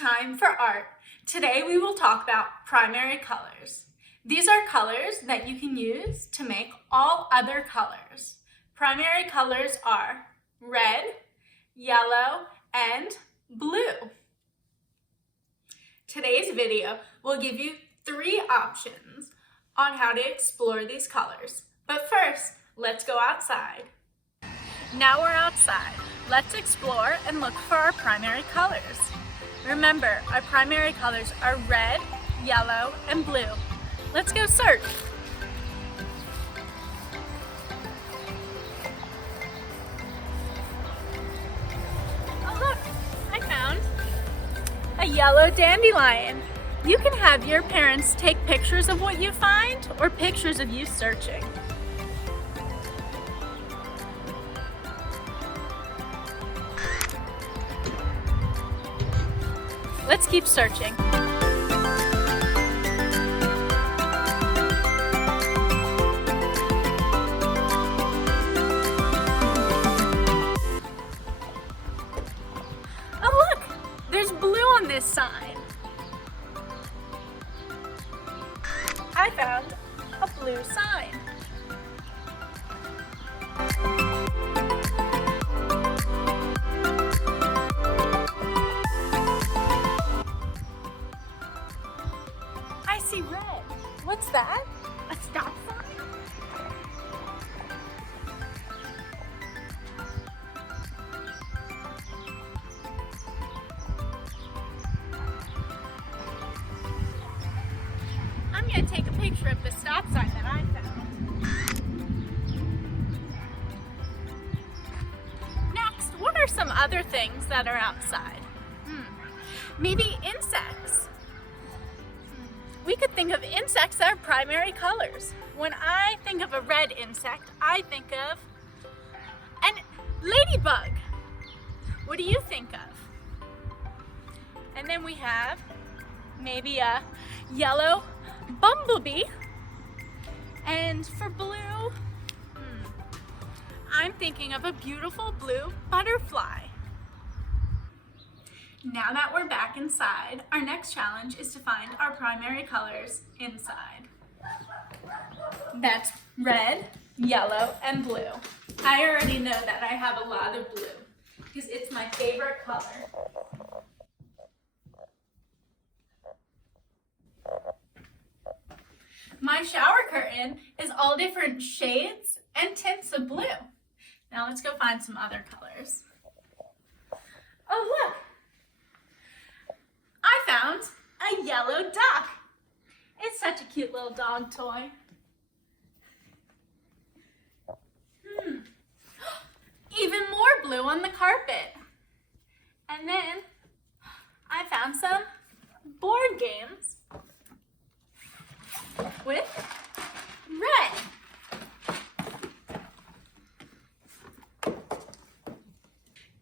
time for art. Today we will talk about primary colors. These are colors that you can use to make all other colors. Primary colors are red, yellow, and blue. Today's video will give you 3 options on how to explore these colors. But first, let's go outside. Now we're outside. Let's explore and look for our primary colors. Remember, our primary colors are red, yellow, and blue. Let's go search. Oh look, I found a yellow dandelion. You can have your parents take pictures of what you find or pictures of you searching. Let's keep searching. Oh look, there's blue on this sign. I found a blue sign. I see red. What's that? A stop sign? I'm going to take a picture of the stop sign that I found. Next, what are some other things that are outside? Maybe insects. We could think of insects that are primary colors. When I think of a red insect, I think of a ladybug. What do you think of? And then we have maybe a yellow bumblebee. And for blue, I'm thinking of a beautiful blue butterfly. Now that we're back inside, our next challenge is to find our primary colors inside. That's red, yellow, and blue. I already know that I have a lot of blue because it's my favorite color. My shower curtain is all different shades and tints of blue. Now let's go find some other colors. Oh look! I found a yellow duck. It's such a cute little dog toy. Even more blue on the carpet. And then I found some board games with red.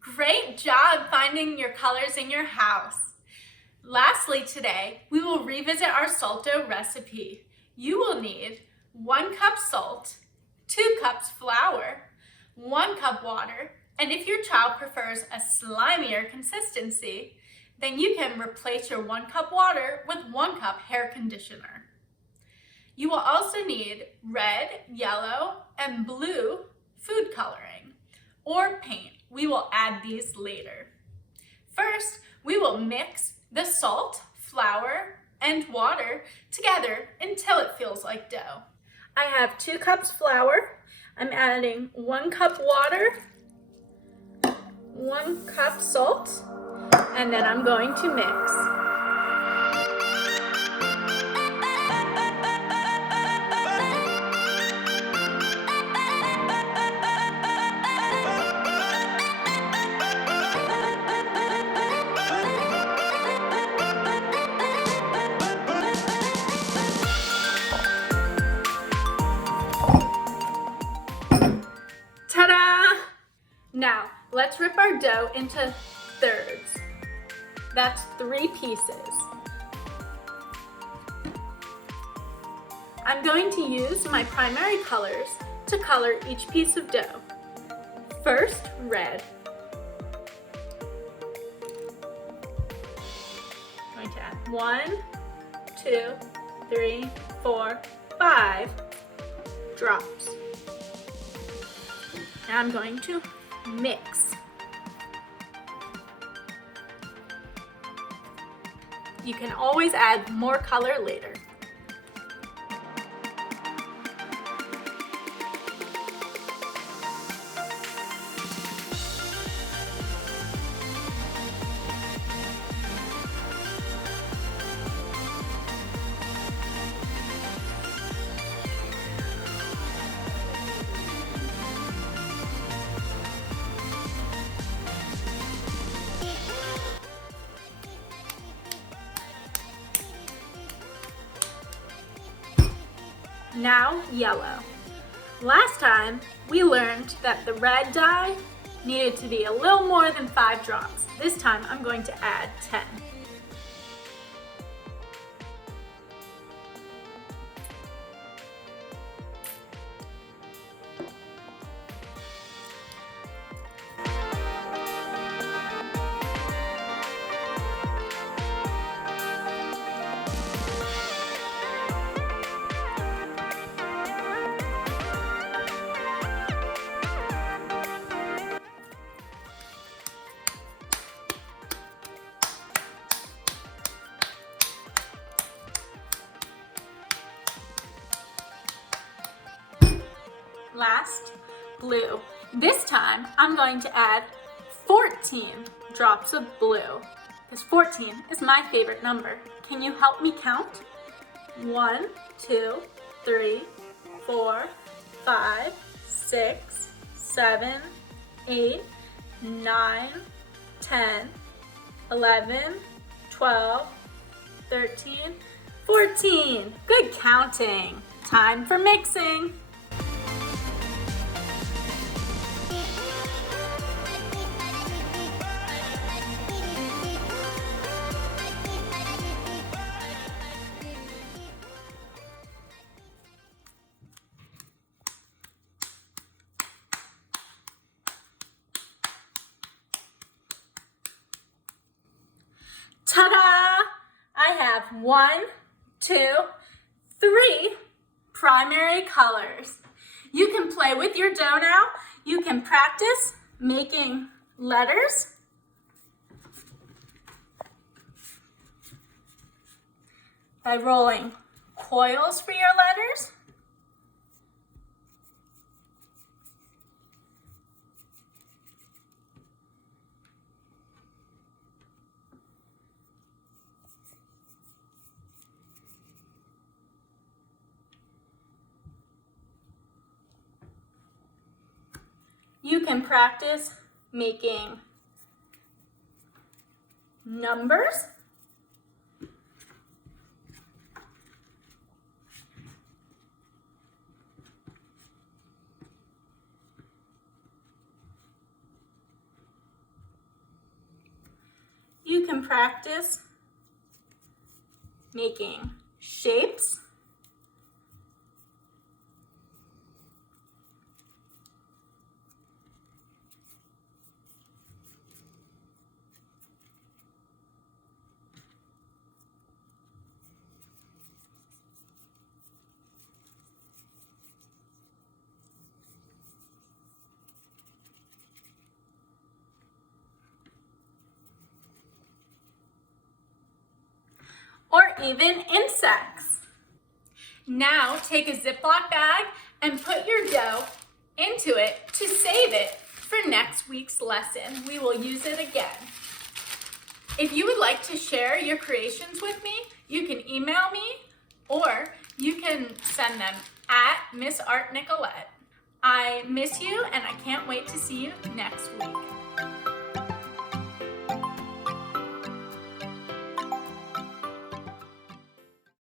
Great job finding your colors in your house. Lastly today, we will revisit our Salto recipe. You will need 1 cup salt, 2 cups flour, 1 cup water, and if your child prefers a slimier consistency, then you can replace your 1 cup water with 1 cup hair conditioner. You will also need red, yellow, and blue food coloring or paint. We will add these later. First, we will mix the salt, flour, and water together until it feels like dough. I have 2 cups flour. I'm adding 1 cup water, 1 cup salt, and then I'm going to mix. Ta-da! Now, let's rip our dough into thirds. That's 3 pieces. I'm going to use my primary colors to color each piece of dough. First, red. 1, 2, 3, 4, 5 drops. Now I'm going to mix. You can always add more color later. Now yellow. Last time we learned that the red dye needed to be a little more than 5 drops. This time I'm going to add 10. Last, blue. This time, I'm going to add 14 drops of blue, because 14 is my favorite number. Can you help me count? 1, 2, 3, 4, 5, 6, 7, 8, 9, 10, 11, 12, 13, 14. Good counting. Time for mixing. Ta-da! I have 1, 2, 3 primary colors. You can play with your dough now. You can practice making letters. By rolling coils for your letters. You can practice making numbers. You can practice making shapes. Or even insects. Now take a Ziploc bag and put your dough into it to save it for next week's lesson. We will use it again. If you would like to share your creations with me, you can email me or you can send them at msartnicolette. I miss you and I can't wait to see you next week.